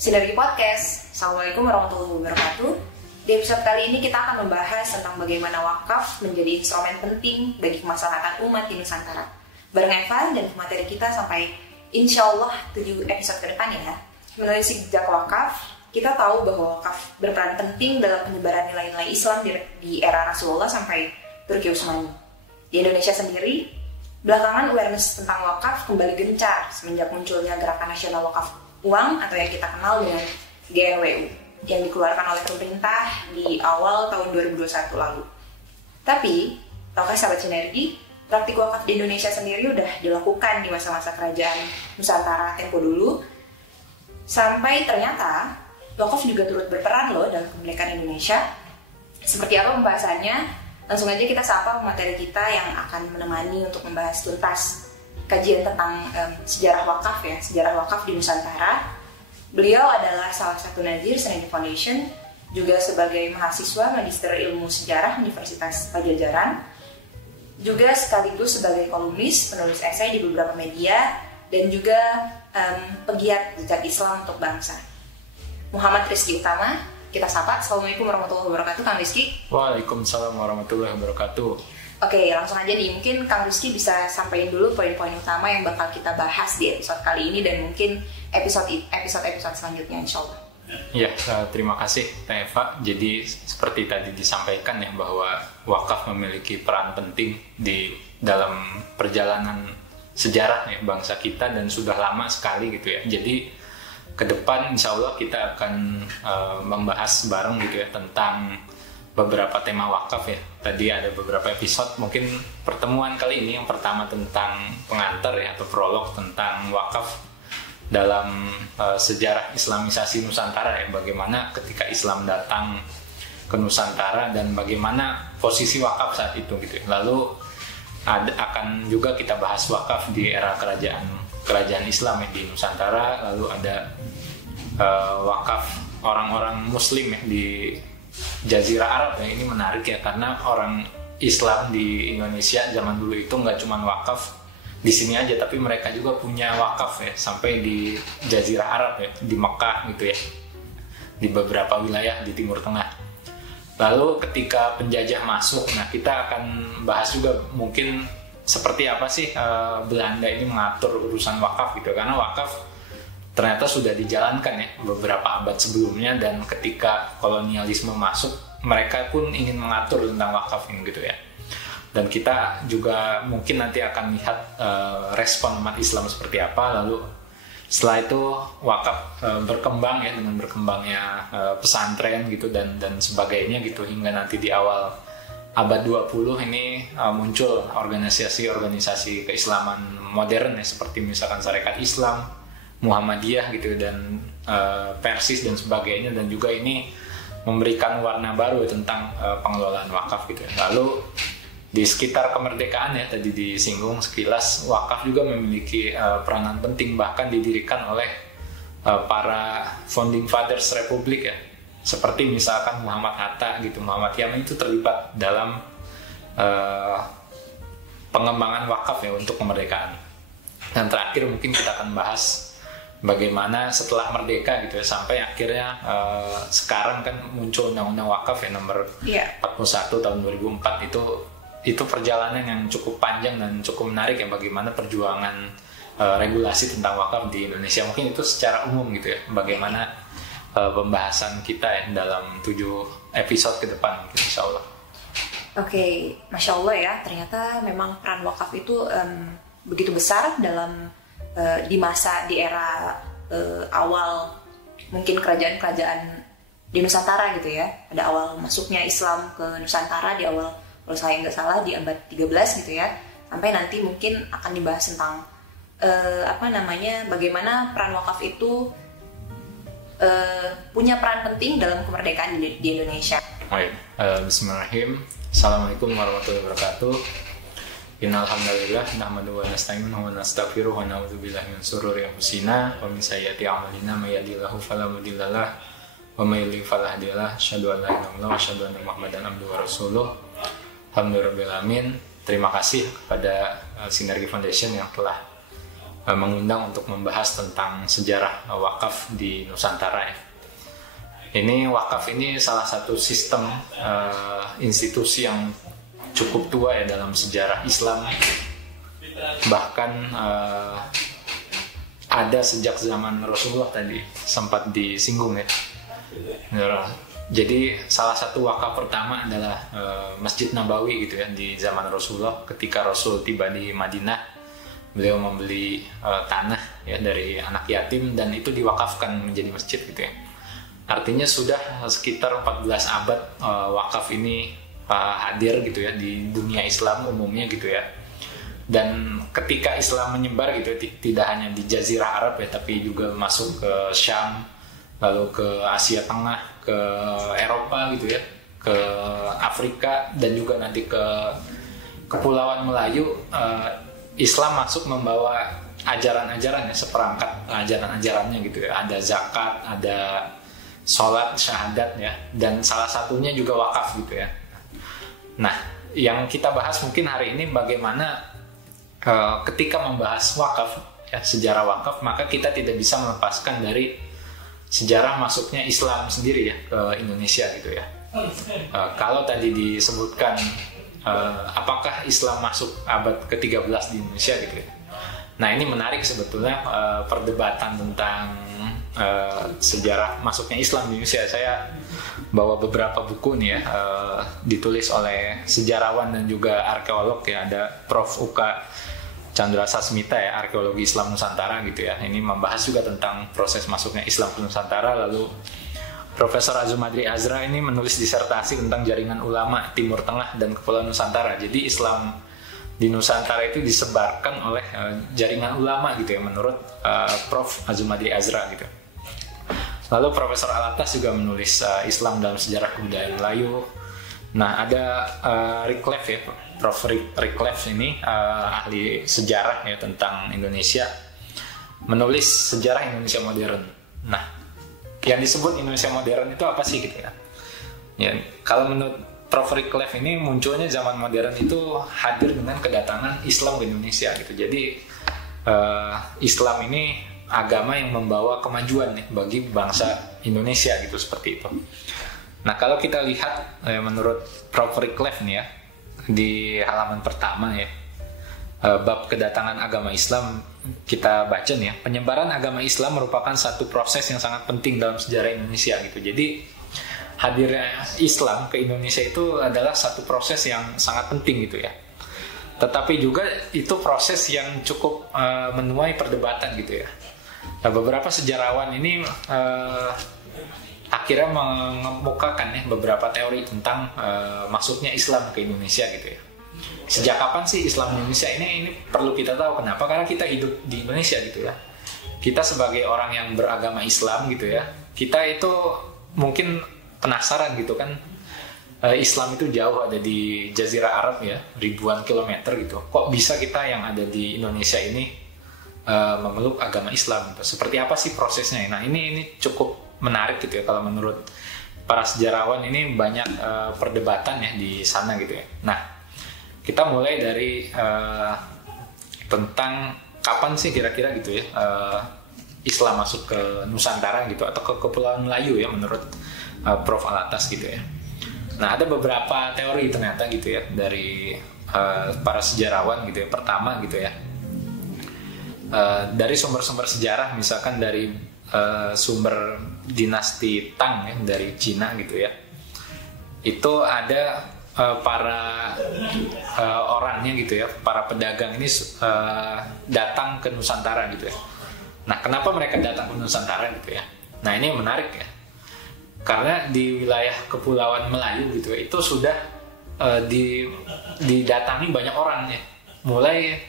Sinergi Podcast. Assalamualaikum warahmatullahi wabarakatuh. Di episode kali ini kita akan membahas tentang bagaimana wakaf menjadi instrumen penting bagi kemaslahatan umat di Nusantara. Bareng Eva dan materi kita sampai insya Allah 7 episode ke depan ya. Menelisik jejak wakaf, kita tahu bahwa wakaf berperan penting dalam penyebaran nilai-nilai Islam di era Rasulullah sampai Turki Utsmani. Di Indonesia sendiri, belakangan awareness tentang wakaf kembali gencar semenjak munculnya Gerakan Nasional Wakaf Uang atau yang kita kenal dengan GNWU yang dikeluarkan oleh pemerintah di awal tahun 2021 lalu. Tapi, tahukah sahabat sinergi, praktik wakaf di Indonesia sendiri udah dilakukan di masa-masa kerajaan Nusantara tempo dulu, sampai ternyata wakaf juga turut berperan loh dalam kemerdekaan Indonesia. Seperti apa pembahasannya? Langsung aja kita sapa materi kita yang akan menemani untuk membahas tuntas kajian tentang sejarah wakaf ya, sejarah wakaf di Nusantara. Beliau adalah salah satu nazir Serenity Foundation, juga sebagai mahasiswa Magister Ilmu Sejarah Universitas Pajajaran, juga sekaligus sebagai kolumnis, penulis esai di beberapa media, dan juga pegiat jejak Islam untuk bangsa. Muhammad Rizky Utama, kita sapa. Assalamualaikum warahmatullahi wabarakatuh, Kang Rizky. Waalaikumsalam warahmatullahi wabarakatuh. Oke, langsung aja nih. Mungkin Kang Rizky bisa sampaikan dulu poin-poin utama yang bakal kita bahas di episode kali ini dan mungkin episode selanjutnya insya Allah. Ya, terima kasih Teh Eva. Jadi seperti tadi disampaikan ya bahwa wakaf memiliki peran penting di dalam perjalanan sejarah ya bangsa kita dan sudah lama sekali gitu ya. Jadi ke depan insya Allah kita akan membahas bareng gitu ya tentang beberapa tema wakaf ya. Tadi ada beberapa episode, mungkin pertemuan kali ini yang pertama tentang pengantar ya atau prolog tentang wakaf dalam sejarah Islamisasi Nusantara ya, bagaimana ketika Islam datang ke Nusantara dan bagaimana posisi wakaf saat itu gitu ya. Lalu akan juga kita bahas wakaf di era kerajaan Islam ya, di Nusantara. Lalu ada wakaf orang-orang Muslim ya di Jazirah Arab ya. Ini menarik ya karena orang Islam di Indonesia zaman dulu itu nggak cuma wakaf di sini aja, tapi mereka juga punya wakaf ya sampai di Jazirah Arab ya, di Mekah gitu ya, di beberapa wilayah di Timur Tengah. Lalu ketika penjajah masuk, nah kita akan bahas juga mungkin seperti apa sih Belanda ini mengatur urusan wakaf gitu, karena wakaf ternyata sudah dijalankan ya beberapa abad sebelumnya, dan ketika kolonialisme masuk mereka pun ingin mengatur tentang wakaf ini gitu ya. Dan kita juga mungkin nanti akan lihat respon umat Islam seperti apa. Lalu setelah itu wakaf berkembang ya dengan berkembangnya pesantren gitu dan sebagainya gitu, hingga nanti di awal abad 20 ini muncul organisasi-organisasi keislaman modern ya, seperti misalkan Sarekat Islam, Muhammadiyah gitu dan Persis dan sebagainya, dan juga ini memberikan warna baru tentang pengelolaan wakaf gitu. Lalu di sekitar kemerdekaan ya tadi disinggung sekilas, wakaf juga memiliki peranan penting, bahkan didirikan oleh para founding fathers Republik ya, seperti misalkan Muhammad Hatta gitu. Muhammad Yamin itu terlibat dalam pengembangan wakaf ya untuk kemerdekaan. Dan terakhir mungkin kita akan bahas bagaimana setelah merdeka gitu ya, sampai akhirnya sekarang kan muncul undang-undang wakaf ya nomor 41 tahun 2004. Itu perjalanan yang cukup panjang dan cukup menarik ya, bagaimana perjuangan regulasi tentang wakaf di Indonesia. Mungkin itu secara umum gitu ya, bagaimana pembahasan kita ya dalam 7 episode ke depan gitu, insya Allah. Oke, Masya Allah ya, ternyata memang peran wakaf itu begitu besar dalam di era awal mungkin kerajaan-kerajaan di Nusantara gitu ya. Pada awal masuknya Islam ke Nusantara di awal, kalau saya nggak salah di abad 13 gitu ya, sampai nanti mungkin akan dibahas tentang bagaimana peran wakaf itu punya peran penting dalam kemerdekaan di Indonesia. Bismillahirrahmanirrahim. Assalamualaikum warahmatullahi wabarakatuh. Innal hamdalillah nahmaduhu wa nasta'inuhu wa nastaghfiruh wa na'udzu billahi min shururi anfusina wa min sayyiati a'malina may yahdihillahu fala mudhillalah wa may yudhlil fala hadiyalah. Asyhadu an la ilaha illallah wa asyhadu anna Muhammadan abduhu wa rasuluh. Alhamdulillahirabbil alamin. Terima kasih kepada Sinergi Foundation yang telah mengundang untuk membahas tentang sejarah wakaf di Nusantara ya. Ini wakaf ini salah satu sistem institusi yang cukup tua ya dalam sejarah Islam. Bahkan ada sejak zaman Rasulullah, tadi sempat disinggung ya. Jadi salah satu wakaf pertama adalah Masjid Nabawi gitu ya di zaman Rasulullah. Ketika Rasul tiba di Madinah, beliau membeli tanah ya dari anak yatim dan itu diwakafkan menjadi masjid gitu ya. Artinya sudah sekitar 14 abad wakaf ini hadir gitu ya di dunia Islam umumnya gitu ya. Dan ketika Islam menyebar gitu ya, tidak hanya di Jazirah Arab ya, tapi juga masuk ke Syam, lalu ke Asia Tengah, ke Eropa gitu ya, ke Afrika, dan juga nanti ke Kepulauan Melayu. Islam masuk membawa ajaran-ajarannya, seperangkat ajaran-ajarannya gitu ya. Ada zakat, ada sholat, syahadat ya, dan salah satunya juga wakaf gitu ya. Nah, yang kita bahas mungkin hari ini bagaimana ketika membahas wakaf ya, sejarah wakaf, maka kita tidak bisa melepaskan dari sejarah masuknya Islam sendiri ya ke Indonesia gitu ya. Kalau tadi disebutkan apakah Islam masuk abad ke-13 di Indonesia gitu ya. Nah, ini menarik sebetulnya perdebatan tentang sejarah masuknya Islam di Indonesia. Saya bawa beberapa buku nih ya, ditulis oleh sejarawan dan juga arkeolog ya. Ada Prof. Uka Chandra Sasmita ya, Arkeologi Islam Nusantara gitu ya. Ini membahas juga tentang proses masuknya Islam ke Nusantara. Lalu Profesor Azumadri Azra ini menulis disertasi tentang jaringan ulama Timur Tengah dan Kepulauan Nusantara. Jadi Islam di Nusantara itu disebarkan oleh jaringan ulama gitu ya, menurut Prof. Azumadri Azra gitu. Lalu Profesor Alatas juga menulis Islam dalam Sejarah Kebudayaan Melayu. Nah, ada Rickleff ya, Prof. Rickleff ini ahli sejarah ya tentang Indonesia, menulis Sejarah Indonesia Modern. Nah, yang disebut Indonesia modern itu apa sih gitu ya? Ya, kalau menurut Prof. Rickleff ini munculnya zaman modern itu hadir dengan kedatangan Islam ke Indonesia gitu. Jadi Islam ini agama yang membawa kemajuan nih bagi bangsa Indonesia gitu, seperti itu. Nah, kalau kita lihat menurut Prof. Rickleff nih ya, di halaman pertama ya, bab kedatangan agama Islam, kita baca nih ya, penyebaran agama Islam merupakan satu proses yang sangat penting dalam sejarah Indonesia gitu. Jadi hadirnya Islam ke Indonesia itu adalah satu proses yang sangat penting gitu ya. Tetapi juga itu proses yang cukup menuai perdebatan gitu ya. Nah, beberapa sejarawan ini akhirnya mengemukakan ya beberapa teori tentang masuknya Islam ke Indonesia gitu ya. Sejak kapan sih Islam di Indonesia ini perlu kita tahu. Kenapa? Karena kita hidup di Indonesia gitu ya. Kita sebagai orang yang beragama Islam gitu ya, kita itu mungkin penasaran gitu kan, Islam itu jauh ada di Jazirah Arab ya, ribuan kilometer gitu. Kok bisa kita yang ada di Indonesia ini memeluk agama Islam gitu? Seperti apa sih prosesnya? Nah, ini cukup menarik gitu ya. Kalau menurut para sejarawan ini banyak perdebatan ya di sana gitu ya. Nah, kita mulai dari tentang kapan sih kira-kira gitu ya Islam masuk ke Nusantara gitu, atau ke Kepulauan Melayu ya menurut Prof. Alatas gitu ya. Nah, ada beberapa teori ternyata gitu ya dari para sejarawan gitu ya. Pertama gitu ya, dari sumber-sumber sejarah, misalkan dari sumber dinasti Tang ya, dari Cina gitu ya, itu ada para orangnya gitu ya, para pedagang ini datang ke Nusantara gitu ya. Nah, kenapa mereka datang ke Nusantara gitu ya? Nah, ini menarik ya, karena di wilayah Kepulauan Melayu gitu ya, itu sudah didatangi banyak orang ya, mulai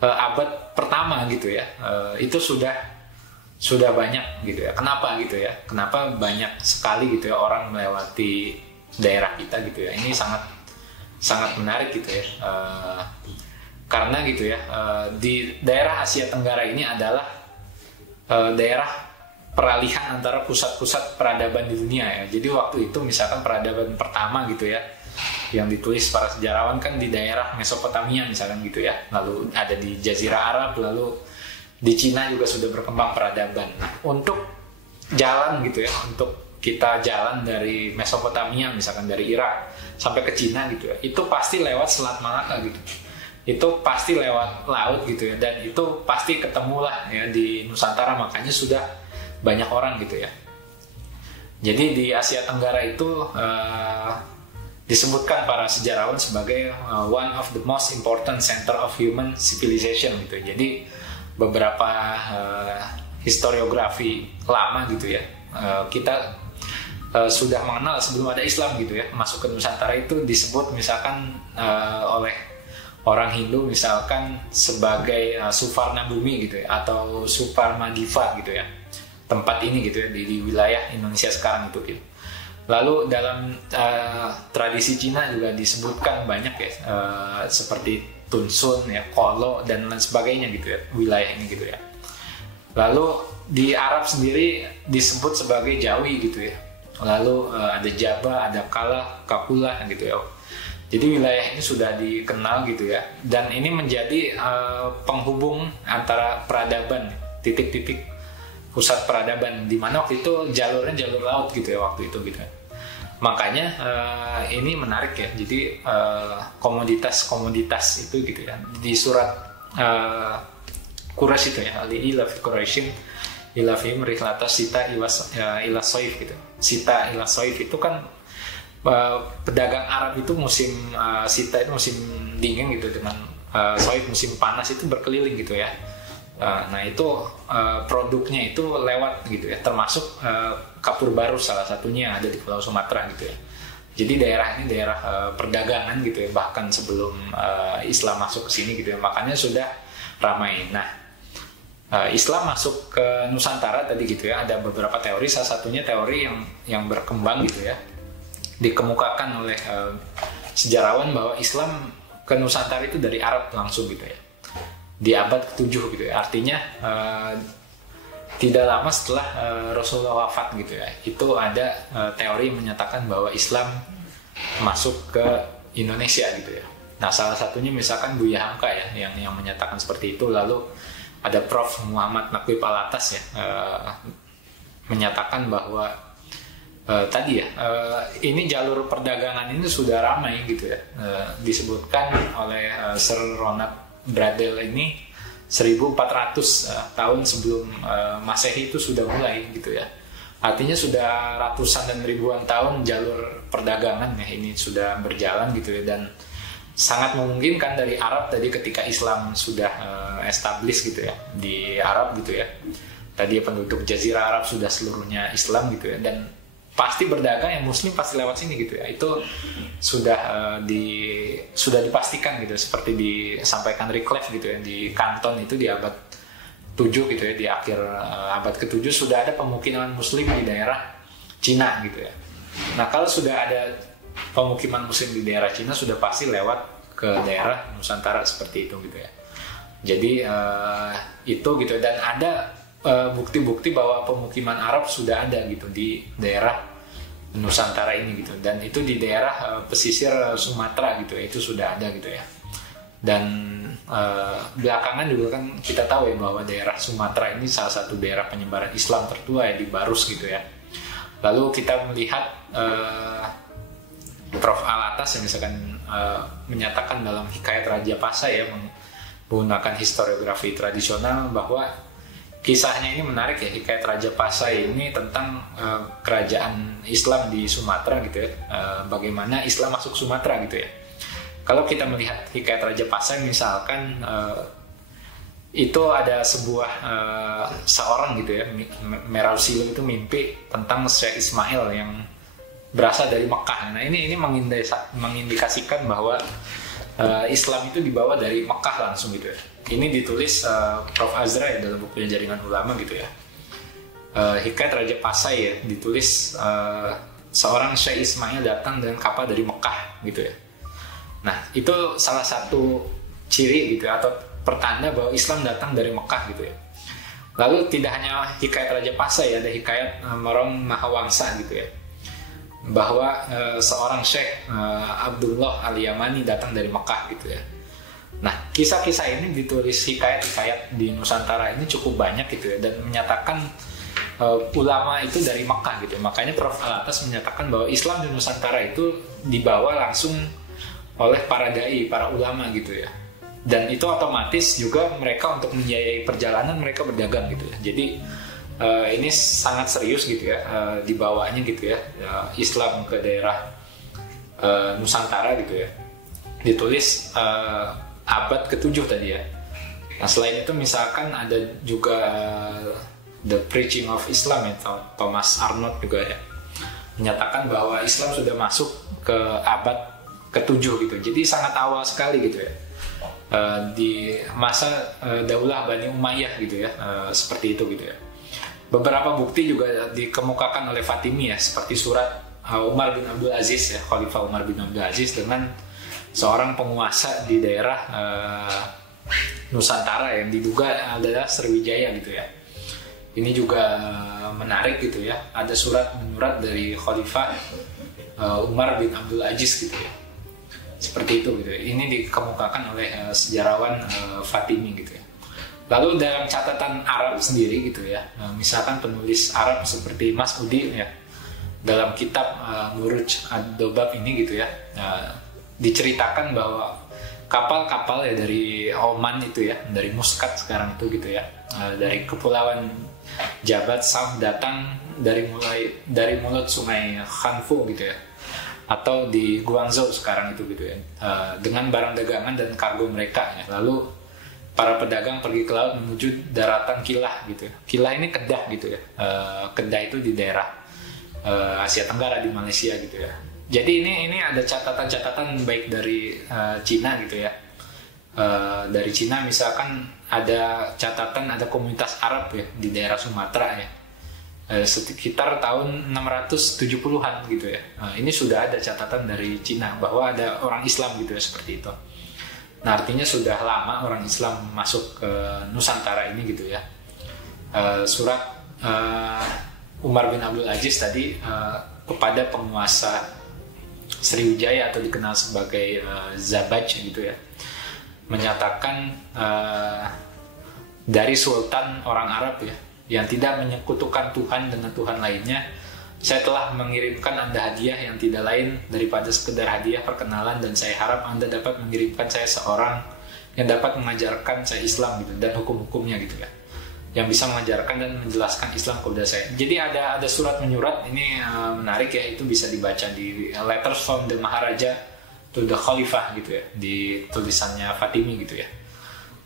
abad pertama gitu ya, itu sudah banyak gitu ya. Kenapa gitu ya? Kenapa banyak sekali gitu ya orang melewati daerah kita gitu ya? Ini sangat menarik gitu ya, karena gitu ya, di daerah Asia Tenggara ini adalah daerah peralihan antara pusat-pusat peradaban di dunia ya. Jadi waktu itu misalkan peradaban pertama gitu ya, yang ditulis para sejarawan kan di daerah Mesopotamia misalkan gitu ya, lalu ada di Jazirah Arab, lalu Di Cina juga sudah berkembang peradaban. Nah, untuk jalan gitu ya, untuk kita jalan dari Mesopotamia misalkan dari Irak sampai ke Cina gitu ya, itu pasti lewat Selat Malaka gitu. Itu pasti lewat laut gitu ya, dan itu pasti ketemulah ya di Nusantara, makanya sudah banyak orang gitu ya. Jadi di Asia Tenggara itu disebutkan para sejarawan sebagai one of the most important center of human civilization gitu. Jadi beberapa historiografi lama gitu ya, kita sudah mengenal sebelum ada Islam gitu ya, masuk ke Nusantara itu disebut misalkan oleh orang Hindu misalkan sebagai Suvarna Bumi gitu ya, atau Suparmadiva gitu ya, tempat ini gitu ya, di wilayah Indonesia sekarang itu gitu. Lalu dalam tradisi Cina juga disebutkan banyak ya, seperti Tunsun ya, Kolo dan lain sebagainya gitu ya, wilayah ini gitu ya. Lalu di Arab sendiri disebut sebagai Jawi gitu ya. Lalu ada Jaba, ada Kala, Kapula gitu ya. Jadi wilayah ini sudah dikenal gitu ya, dan ini menjadi penghubung antara peradaban, titik-titik pusat peradaban, di mana waktu itu jalurnya jalur laut gitu ya waktu itu gitu. Makanya ini menarik ya. Jadi komoditas-komoditas itu gitu ya, di surat Quraisy itu ya, ila fi Quraisyin ila fihim rihlatas sita ila soif gitu. Sita ila soif itu kan pedagang Arab itu musim sita itu musim dingin gitu, dengan soif musim panas itu berkeliling gitu ya. Nah itu produknya itu lewat gitu ya, termasuk kapur baru salah satunya ada di Pulau Sumatera gitu ya. Jadi daerah ini daerah perdagangan gitu ya, bahkan sebelum Islam masuk ke sini gitu ya, makanya sudah ramai. Nah Islam masuk ke Nusantara tadi gitu ya, ada beberapa teori, salah satunya teori yang berkembang gitu ya, dikemukakan oleh sejarawan bahwa Islam ke Nusantara itu dari Arab langsung gitu ya, di abad ke-7 gitu ya. Artinya tidak lama setelah Rasulullah wafat gitu ya, itu ada teori menyatakan bahwa Islam masuk ke Indonesia gitu ya. Nah salah satunya misalkan Buya Hamka ya, yang menyatakan seperti itu. Lalu ada Prof. Muhammad Naqib Alatas ya, menyatakan bahwa tadi ya, ini jalur perdagangan ini sudah ramai gitu ya. Disebutkan oleh Sir Ronald Bradel ini 1400 tahun sebelum Masehi itu sudah mulai gitu ya. Artinya sudah ratusan dan ribuan tahun jalur perdagangan ya ini sudah berjalan gitu ya, dan sangat memungkinkan dari Arab tadi ketika Islam sudah established gitu ya di Arab gitu ya. Tadi penduduk Jazirah Arab sudah seluruhnya Islam gitu ya, dan pasti berdagang yang Muslim pasti lewat sini gitu ya. Itu sudah dipastikan gitu, seperti disampaikan Reclef gitu ya, di Kanton itu di abad 7 gitu ya, di akhir abad ke-7 sudah ada pemukiman Muslim di daerah Cina gitu ya. Nah kalau sudah ada pemukiman Muslim di daerah Cina, sudah pasti lewat ke daerah Nusantara seperti itu gitu ya. Jadi itu gitu, dan ada bukti-bukti bahwa pemukiman Arab sudah ada gitu di daerah Nusantara ini gitu, dan itu di daerah pesisir Sumatera gitu ya, itu sudah ada gitu ya. Dan belakangan juga kan kita tahu ya bahwa daerah Sumatera ini salah satu daerah penyebaran Islam tertua ya, di Barus gitu ya. Lalu kita melihat Prof. Alatas yang misalkan menyatakan dalam Hikayat Raja Pasa ya, menggunakan historiografi tradisional, bahwa kisahnya ini menarik ya. Hikayat Raja Pasa ini tentang kerajaan Islam di Sumatera gitu ya, bagaimana Islam masuk Sumatera gitu ya. Kalau kita melihat Hikayat Raja Pasa misalkan, itu ada sebuah seorang gitu ya, Merausilu itu mimpi tentang Syekh Ismail yang berasal dari Mekah. Nah ini mengindikasikan bahwa Islam itu dibawa dari Mekah langsung gitu ya. Ini ditulis Prof. Azra ya dalam bukunya Jaringan Ulama gitu ya. Hikayat Raja Pasai ya, ditulis seorang Syekh Ismail datang dengan kapal dari Mekah gitu ya. Nah itu salah satu ciri gitu ya, atau pertanda bahwa Islam datang dari Mekah gitu ya. Lalu tidak hanya Hikayat Raja Pasai, ada Hikayat Merong Mahawangsa gitu ya, bahwa seorang Syekh Abdullah Al-Yamani datang dari Mekah gitu ya. Nah, kisah-kisah ini ditulis hikayat-hikayat di Nusantara ini cukup banyak gitu ya, dan menyatakan ulama itu dari Mekah gitu. Makanya Prof. Alatas menyatakan bahwa Islam di Nusantara itu dibawa langsung oleh para dai, para ulama gitu ya. Dan itu otomatis juga mereka untuk membiayai perjalanan mereka berdagang gitu ya. Jadi ini sangat serius gitu ya, dibawanya gitu ya, Islam ke daerah Nusantara gitu ya. Ditulis abad ke-7 tadi ya. Nah, selain itu misalkan ada juga The Preaching of Islam ya, Thomas Arnold juga ya, menyatakan bahwa Islam sudah masuk ke abad ke-7 gitu. Jadi sangat awal sekali gitu ya, di masa Daulah Bani Umayyah gitu ya, seperti itu gitu ya. Beberapa bukti juga dikemukakan oleh Fatimi ya, seperti surat Umar bin Abdul Aziz ya, Khalifah Umar bin Abdul Aziz dengan seorang penguasa di daerah Nusantara yang diduga adalah Sriwijaya gitu ya. Ini juga menarik gitu ya. Ada surat menyurat dari Khalifah Umar bin Abdul Aziz gitu ya. Seperti itu gitu ya. Ini dikemukakan oleh sejarawan Fatimi gitu ya. Lalu dalam catatan Arab sendiri gitu ya, misalkan penulis Arab seperti Mas Udi ya, dalam kitab Muruj ad-Dobab ini gitu ya, diceritakan bahwa kapal-kapal ya dari Oman itu ya, dari Muscat sekarang itu gitu ya, dari kepulauan Jabat Sam datang dari mulut sungai Khanfu gitu ya, atau di Guangzhou sekarang itu gitu ya, dengan barang dagangan dan kargo mereka ya. Lalu para pedagang pergi ke laut menuju daratan Kilah gitu ya. Kilah ini Kedah gitu ya, Kedah itu di daerah Asia Tenggara di Malaysia gitu ya. Jadi ini ada catatan-catatan baik dari Cina gitu ya. Dari Cina misalkan ada catatan ada komunitas Arab ya di daerah Sumatera ya, sekitar tahun 670-an gitu ya. Ini sudah ada catatan dari Cina bahwa ada orang Islam gitu ya, seperti itu. Nah, artinya sudah lama orang Islam masuk ke Nusantara ini gitu ya. Surat Umar bin Abdul Aziz tadi kepada penguasa Sriwijaya atau dikenal sebagai Zabaj gitu ya, menyatakan dari Sultan orang Arab ya, yang tidak menyekutukan Tuhan dengan Tuhan lainnya, saya telah mengirimkan Anda hadiah yang tidak lain daripada sekedar hadiah perkenalan, dan saya harap Anda dapat mengirimkan saya seorang yang dapat mengajarkan saya Islam gitu, dan hukum-hukumnya gitu ya, yang bisa mengajarkan dan menjelaskan Islam kepada saya. Jadi ada surat menyurat ini menarik ya, itu bisa dibaca di Letters from the Maharaja to the Khalifah gitu ya, di tulisannya Fatimi gitu ya.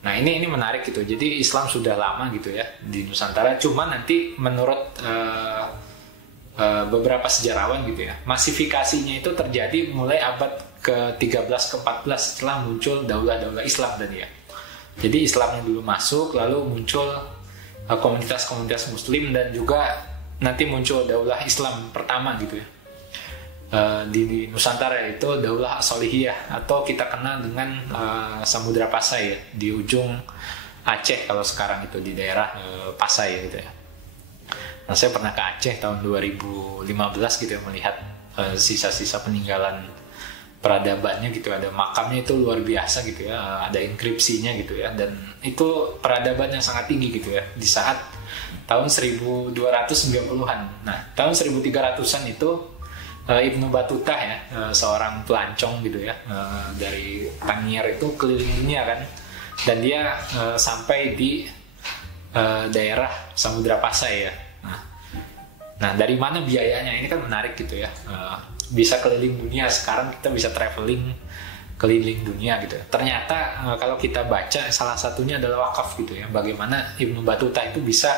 Nah ini menarik gitu. Jadi Islam sudah lama gitu ya di Nusantara. Cuma nanti menurut beberapa sejarawan gitu ya, masifikasinya itu terjadi mulai abad ke-13 ke-14 setelah muncul daulah-daulah Islam tadi ya. Jadi Islamnya dulu masuk, lalu muncul komunitas-komunitas Muslim, dan juga nanti muncul daulah Islam pertama gitu ya di Nusantara, itu Daulah As-Solihiyah atau kita kenal dengan Samudra Pasai ya, di ujung Aceh kalau sekarang itu di daerah Pasai gitu ya. Nah, saya pernah ke Aceh tahun 2015 gitu ya, melihat sisa-sisa peninggalan peradabannya gitu. Ada makamnya itu luar biasa gitu ya, ada inskripsinya gitu ya, dan itu peradaban yang sangat tinggi gitu ya di saat tahun 1290-an. Nah, tahun 1300-an itu Ibnu Battuta ya, seorang pelancong gitu ya, dari Tangier itu keliling dunia kan, dan dia sampai di daerah Samudra Pasai ya. Nah, dari mana biayanya? Ini kan menarik gitu ya, bisa keliling dunia. Sekarang kita bisa traveling keliling dunia gitu ya. Ternyata kalau kita baca, salah satunya adalah wakaf gitu ya, bagaimana Ibnu Battuta itu bisa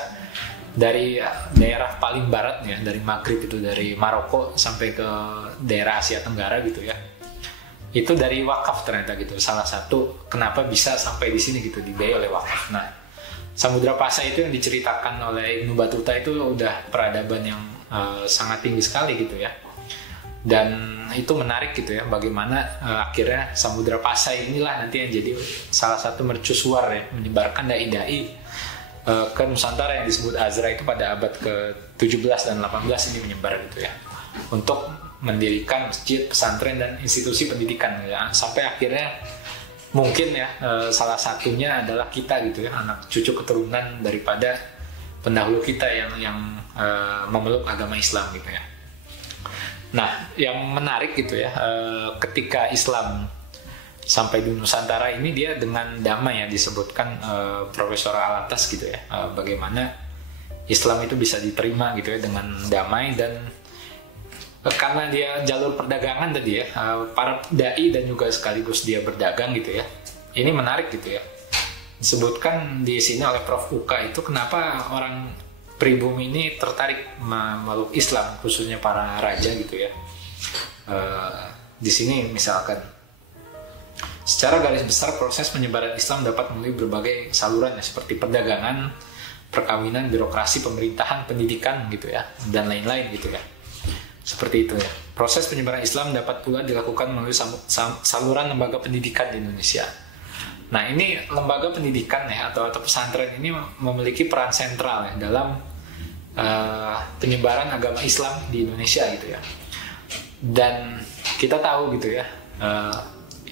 dari daerah paling barat ya, dari Maghrib itu, dari Maroko sampai ke daerah Asia Tenggara gitu ya, itu dari wakaf ternyata gitu. Salah satu kenapa bisa sampai di sini gitu, dibiayai oleh wakaf. Nah, Samudra Pasai itu yang diceritakan oleh Ibnu Battuta itu udah peradaban yang sangat tinggi sekali gitu ya, dan itu menarik gitu ya, bagaimana akhirnya Samudra Pasai inilah nanti yang jadi salah satu mercusuar ya, menyebarkan dai-dai ke Nusantara yang disebut Azra itu pada abad ke-17 dan 18 ini menyebar gitu ya, untuk mendirikan masjid, pesantren, dan institusi pendidikan ya. Sampai akhirnya mungkin ya salah satunya adalah kita gitu ya, anak cucu keturunan daripada pendahulu kita yang memeluk agama Islam gitu ya. Nah, yang menarik gitu ya, ketika Islam sampai di Nusantara ini, dia dengan damai ya, disebutkan Profesor Alatas gitu ya, bagaimana Islam itu bisa diterima gitu ya dengan damai, dan karena dia jalur perdagangan tadi ya, para dai dan juga sekaligus dia berdagang gitu ya. Ini menarik gitu ya. Disebutkan di sini oleh Prof. Uka itu kenapa orang pribumi ini tertarik memeluk Islam, khususnya para raja gitu ya. Di sini misalkan, secara garis besar proses penyebaran Islam dapat melalui berbagai saluran ya, seperti perdagangan, perkawinan, birokrasi, pemerintahan, pendidikan gitu ya, dan lain-lain gitu ya. Seperti itu ya. Proses penyebaran Islam dapat pula dilakukan melalui saluran lembaga pendidikan di Indonesia. Nah, ini lembaga pendidikan ya, atau pesantren ini memiliki peran sentral ya dalam penyebaran agama Islam di Indonesia gitu ya. Dan kita tahu gitu ya,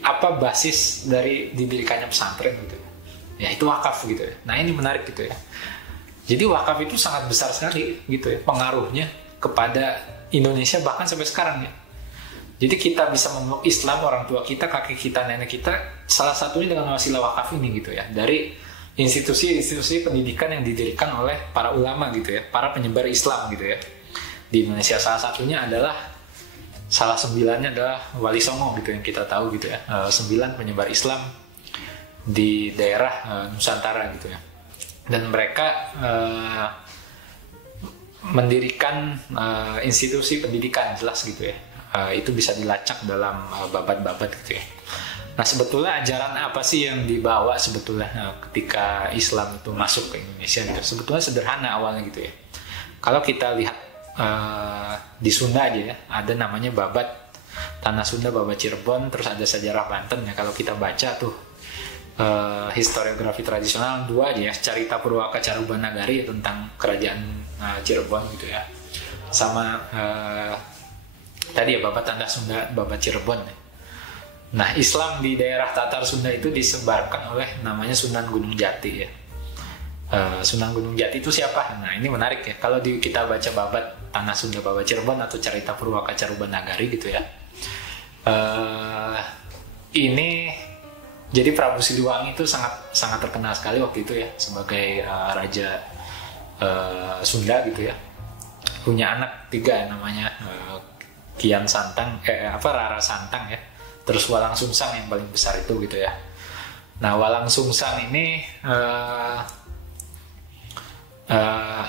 apa basis dari didirikannya pesantren gitu ya. Ya, itu wakaf gitu ya. Nah, ini menarik gitu ya. Jadi wakaf itu sangat besar sekali gitu ya pengaruhnya kepada Indonesia bahkan sampai sekarang ya. Jadi kita bisa memeluk Islam, orang tua kita, kakek kita, nenek kita, salah satunya dengan wasilah wakaf ini gitu ya, dari institusi-institusi pendidikan yang didirikan oleh para ulama gitu ya, para penyebar Islam gitu ya di Indonesia. Salah satunya adalah, salah 9-nya adalah Wali Songo gitu yang kita tahu gitu ya, 9 penyebar Islam di daerah Nusantara gitu ya. Dan mereka mendirikan institusi pendidikan, jelas gitu ya. Itu bisa dilacak dalam babat-babat gitu ya. Nah, sebetulnya ajaran apa sih yang dibawa sebetulnya ketika Islam itu masuk ke Indonesia gitu? Sebetulnya sederhana awalnya gitu ya. Kalau kita lihat di Sunda aja ya, ada namanya babat Tanah Sunda, babat Cirebon, terus ada sejarah Banten ya. Kalau kita baca tuh historiografi tradisional 2 aja ya, Carita Purwaka Carubanagari tentang kerajaan Cirebon gitu ya, sama tadi ya babat Tanah Sunda, babat Cirebon ya. Nah, Islam di daerah Tatar Sunda itu disebarkan oleh namanya Sunan Gunung Jati ya. Sunan Gunung Jati itu siapa? Nah, ini menarik ya. Kalau kita baca babat Tanah Sunda, babat Cirebon atau Carita Purwaka Carubanagari gitu ya, ini jadi Prabu Siliwangi itu sangat terkenal sekali waktu itu ya sebagai raja Sunda gitu ya. Punya anak 3 namanya Kian Santang, Rara Santang ya. Terus Walang Sungsang yang paling besar itu gitu ya. Nah, Walang Sungsang ini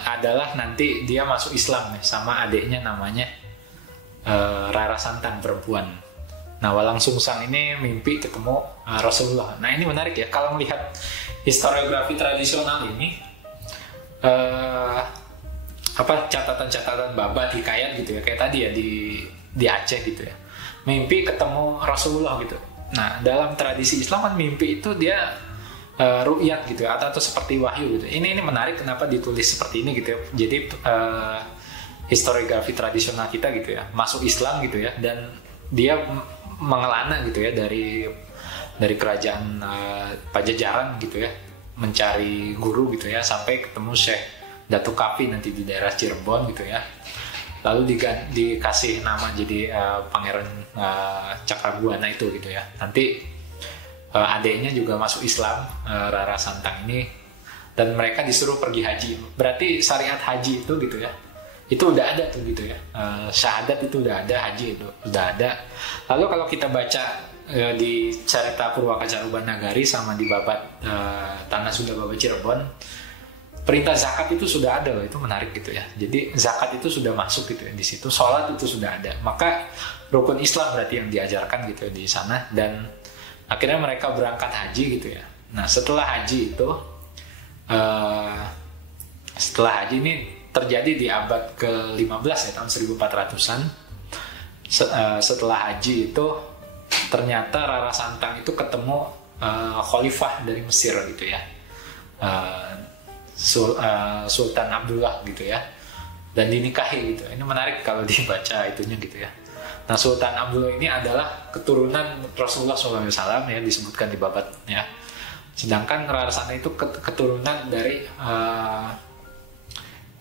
adalah nanti dia masuk Islam ya, sama adiknya namanya Rara Santang, perempuan. Nah, Walang Sungsang ini mimpi ketemu Rasulullah. Nah, ini menarik ya, kalau melihat historiografi tradisional ini, catatan-catatan babat, hikayat gitu ya, kayak tadi ya di Aceh gitu ya, mimpi ketemu Rasulullah gitu. Nah, dalam tradisi Islam kan mimpi itu dia ru'yat gitu ya, atau seperti wahyu gitu. Ini menarik kenapa ditulis seperti ini gitu ya. Jadi historiografi tradisional kita gitu ya, masuk Islam gitu ya, dan dia mengelana gitu ya dari kerajaan Pajajaran gitu ya, mencari guru gitu ya, sampai ketemu Syekh Datuk Kafi nanti di daerah Cirebon gitu ya. Lalu dikasih nama jadi Pangeran Cakrabuana itu gitu ya. Nanti adiknya juga masuk Islam, Rara Santang ini, dan mereka disuruh pergi haji. Berarti syariat haji itu gitu ya, itu udah ada tuh gitu ya. Syahadat itu udah ada, haji itu udah ada. Lalu kalau kita baca di Carita Purwaka Carubanagari sama di babat Tanah Sunda, babat Cirebon, perintah zakat itu sudah ada loh. Itu menarik gitu ya. Jadi zakat itu sudah masuk gitu ya di situ, sholat itu sudah ada. Maka rukun Islam berarti yang diajarkan gitu ya di sana, dan akhirnya mereka berangkat haji gitu ya. Nah, setelah haji itu, setelah haji ini terjadi di abad ke-15 ya, tahun 1400-an. Setelah haji itu ternyata Rara Santang itu ketemu khalifah dari Mesir gitu ya, Sultan Abdullah gitu ya, dan dinikahi gitu. Ini menarik kalau dibaca itunya gitu ya. Nah, Sultan Abdullah ini adalah keturunan Rasulullah SAW ya, disebutkan di babat ya. Sedangkan Rarasanta itu keturunan dari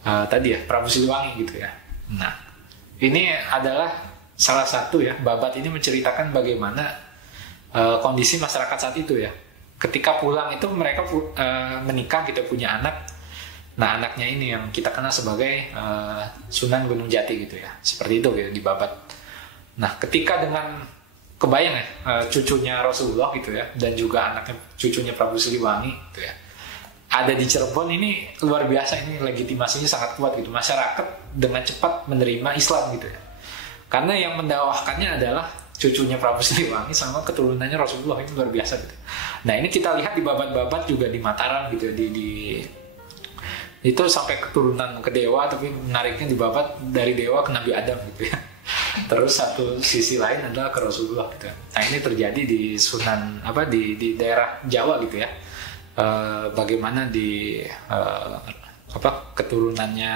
tadi ya Prabu Siliwangi gitu ya. Nah, ini adalah salah satu ya, babat ini menceritakan bagaimana kondisi masyarakat saat itu ya. Ketika pulang itu mereka menikah gitu, punya anak. Nah, anaknya ini yang kita kenal sebagai Sunan Gunung Jati gitu ya. Seperti itu gitu di babat. Nah, ketika dengan kebayang ya cucunya Rasulullah gitu ya, dan juga anaknya cucunya Prabu Siliwangi gitu ya, ada di Cirebon, ini luar biasa, ini legitimasinya sangat kuat gitu. Masyarakat dengan cepat menerima Islam gitu ya. Karena yang mendakwahkannya adalah cucunya Prabu Siliwangi sama keturunannya Rasulullah, itu luar biasa gitu. Nah, ini kita lihat di babat-babat juga di Mataram gitu ya, itu sampai keturunan ke dewa, tapi menariknya di babat dari dewa ke Nabi Adam gitu ya. Terus satu sisi lain adalah ke Rasulullah gitu. Nah, ini terjadi di Sunan di daerah Jawa gitu ya. Bagaimana di keturunannya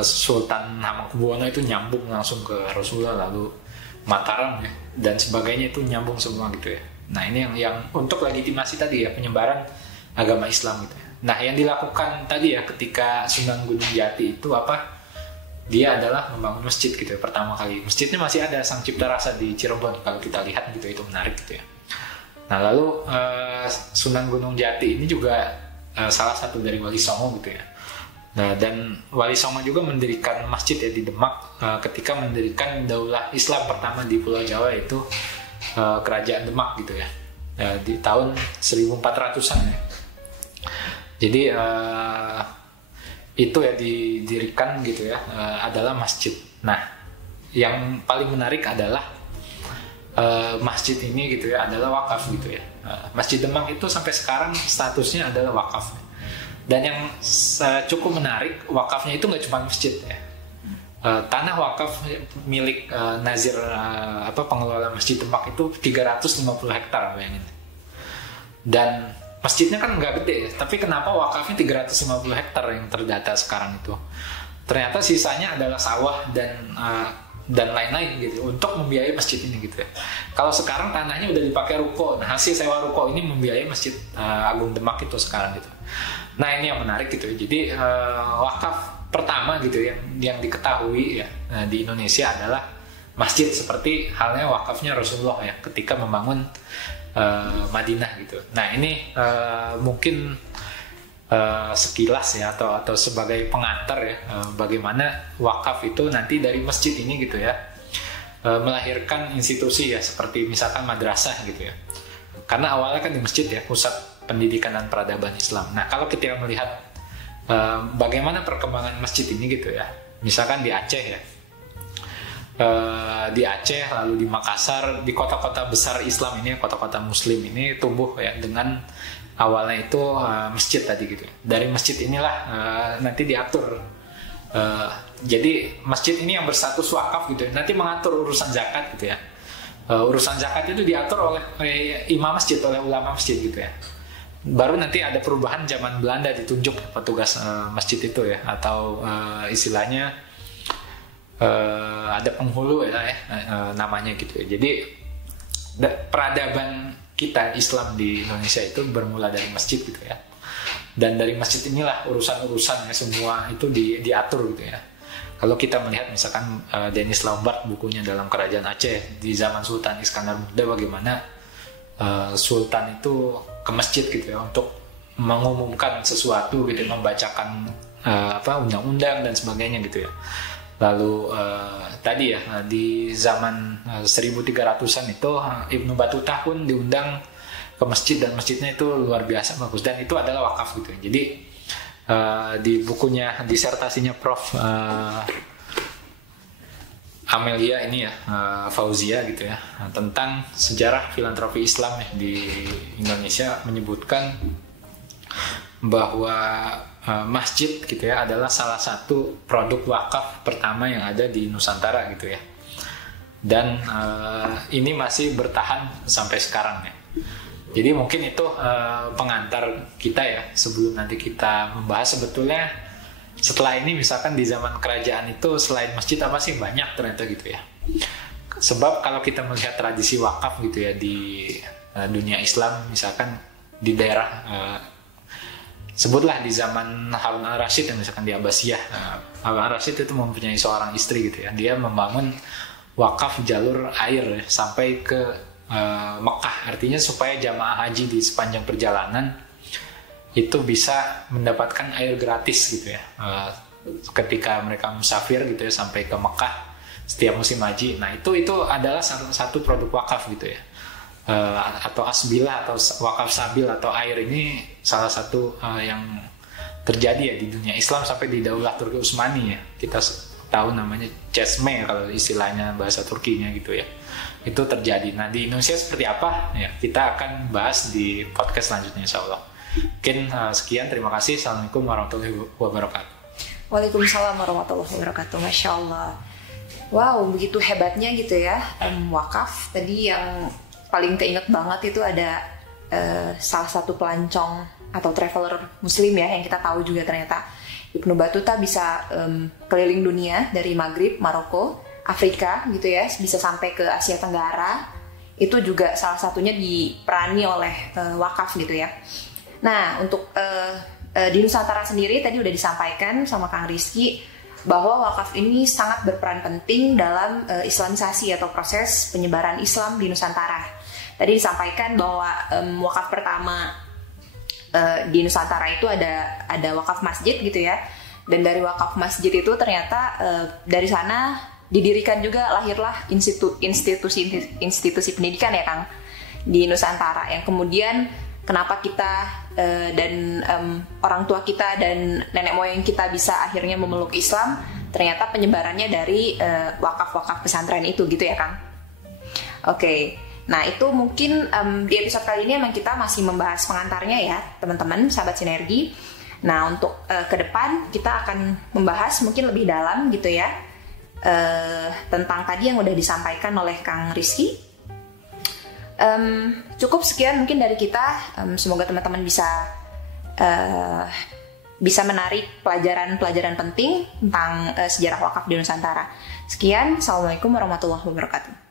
Sultan Hamengkubuwono itu nyambung langsung ke Rasulullah, lalu Mataram ya dan sebagainya itu nyambung semua gitu ya. Nah, ini yang untuk legitimasi tadi ya, penyebaran agama Islam gitu ya. Nah, yang dilakukan tadi ya ketika Sunan Gunung Jati itu apa? Dia adalah membangun masjid gitu ya, pertama kali. Masjidnya masih ada, Sang Cipta Rasa di Cirebon kalau kita lihat gitu, itu menarik gitu ya. Nah, lalu Sunan Gunung Jati ini juga salah satu dari Wali Songo gitu ya. Nah, dan Wali Songo juga mendirikan masjid ya di Demak ketika mendirikan daulah Islam pertama di Pulau Jawa, yaitu Kerajaan Demak gitu ya, di tahun 1400-an ya. Jadi itu ya didirikan gitu ya, adalah masjid. Nah, yang paling menarik adalah masjid ini gitu ya adalah wakaf gitu ya. Masjid Demak itu sampai sekarang statusnya adalah wakaf. Dan yang cukup menarik, wakafnya itu nggak cuma masjid ya. Tanah wakaf milik Nazir pengelola Masjid Demak itu 350 hektar, bayangin. Dan masjidnya kan nggak gede ya, tapi kenapa wakafnya 350 hektar yang terdata sekarang itu? Ternyata sisanya adalah sawah dan lain-lain gitu untuk membiayai masjid ini gitu ya. Kalau sekarang tanahnya udah dipakai ruko, nah hasil sewa ruko ini membiayai Masjid Agung Demak itu sekarang gitu. Nah, ini yang menarik gitu. Jadi wakaf pertama gitu yang diketahui ya di Indonesia adalah masjid, seperti halnya wakafnya Rasulullah ya ketika membangun Madinah gitu. Nah, ini mungkin sekilas ya atau sebagai pengantar ya bagaimana wakaf itu nanti dari masjid ini gitu ya melahirkan institusi ya seperti misalkan madrasah gitu ya. Karena awalnya kan di masjid ya pusat pendidikan dan peradaban Islam. Nah, kalau kita melihat bagaimana perkembangan masjid ini gitu ya, misalkan di Aceh ya, di Aceh lalu di Makassar, di kota-kota besar Islam ini, kota-kota Muslim ini tumbuh ya dengan awalnya itu masjid tadi gitu. Dari masjid inilah nanti diatur. Jadi masjid ini yang berstatus wakaf gitu ya, nanti mengatur urusan zakat gitu ya. Urusan zakat itu diatur oleh imam masjid, oleh ulama masjid gitu ya. Baru nanti ada perubahan zaman Belanda, ditunjuk petugas masjid itu ya, atau istilahnya ada penghulu ya, namanya gitu ya. Jadi peradaban kita Islam di Indonesia itu bermula dari masjid gitu ya. Dan dari masjid inilah urusan-urusannya semua itu diatur gitu ya. Kalau kita melihat misalkan Dennis Lombard bukunya dalam Kerajaan Aceh di zaman Sultan Iskandar Muda, bagaimana Sultan itu ke masjid gitu ya untuk mengumumkan sesuatu gitu, membacakan undang-undang dan sebagainya gitu ya. Lalu tadi ya di zaman 1300-an itu Ibnu Battuta pun diundang ke masjid, dan masjidnya itu luar biasa bagus, dan itu adalah wakaf gitu. Jadi di bukunya disertasinya Prof Amelia ini ya Fauzia gitu ya tentang sejarah filantropi Islam ya di Indonesia, menyebutkan bahwa masjid gitu ya adalah salah satu produk wakaf pertama yang ada di Nusantara gitu ya, dan ini masih bertahan sampai sekarang ya. Jadi mungkin itu pengantar kita ya sebelum nanti kita membahas sebetulnya setelah ini misalkan di zaman kerajaan itu selain masjid apa sih, banyak ternyata gitu ya. Sebab kalau kita melihat tradisi wakaf gitu ya di dunia Islam, misalkan di daerah sebutlah di zaman Harun al-Rasyid yang misalkan di Abbasiyah, Harun al-Rasyid itu mempunyai seorang istri gitu ya, dia membangun wakaf jalur air sampai ke Mekah, artinya supaya jamaah haji di sepanjang perjalanan itu bisa mendapatkan air gratis gitu ya, ketika mereka musafir gitu ya sampai ke Mekah setiap musim haji. Nah itu adalah satu produk wakaf gitu ya, atau asbilah atau wakaf sabil atau air ini salah satu yang terjadi ya di dunia Islam sampai di Daulah Turki Utsmani ya, kita tahu namanya Cesme kalau istilahnya bahasa Turkinya gitu ya, itu terjadi. Nah di Indonesia seperti apa ya, kita akan bahas di podcast selanjutnya insyaallah. Mungkin sekian, terima kasih. Assalamualaikum warahmatullahi wabarakatuh. Waalaikumsalam warahmatullahi wabarakatuh. Masya Allah. Wow, begitu hebatnya gitu ya wakaf. Tadi yang paling keinget banget itu ada salah satu pelancong atau traveler muslim ya, yang kita tahu juga ternyata Ibnu Battuta bisa keliling dunia dari Maghrib, Maroko, Afrika gitu ya, bisa sampai ke Asia Tenggara. Itu juga salah satunya diperani oleh wakaf gitu ya. Nah, untuk di Nusantara sendiri tadi udah disampaikan sama Kang Rizky bahwa wakaf ini sangat berperan penting dalam Islamisasi atau proses penyebaran Islam di Nusantara. Tadi disampaikan bahwa wakaf pertama di Nusantara itu ada wakaf masjid gitu ya. Dan dari wakaf masjid itu ternyata dari sana didirikan juga, lahirlah institusi pendidikan ya Kang di Nusantara, yang kemudian kenapa kita dan orang tua kita dan nenek moyang kita bisa akhirnya memeluk Islam, ternyata penyebarannya dari wakaf-wakaf pesantren itu gitu ya Kang. Oke. Nah itu mungkin di episode kali ini memang kita masih membahas pengantarnya ya teman-teman sahabat Sinergi. Nah untuk ke depan kita akan membahas mungkin lebih dalam gitu ya tentang tadi yang udah disampaikan oleh Kang Rizky. Cukup sekian mungkin dari kita. Semoga teman-teman bisa menarik pelajaran-pelajaran penting tentang sejarah wakaf di Nusantara. Sekian, assalamualaikum warahmatullahi wabarakatuh.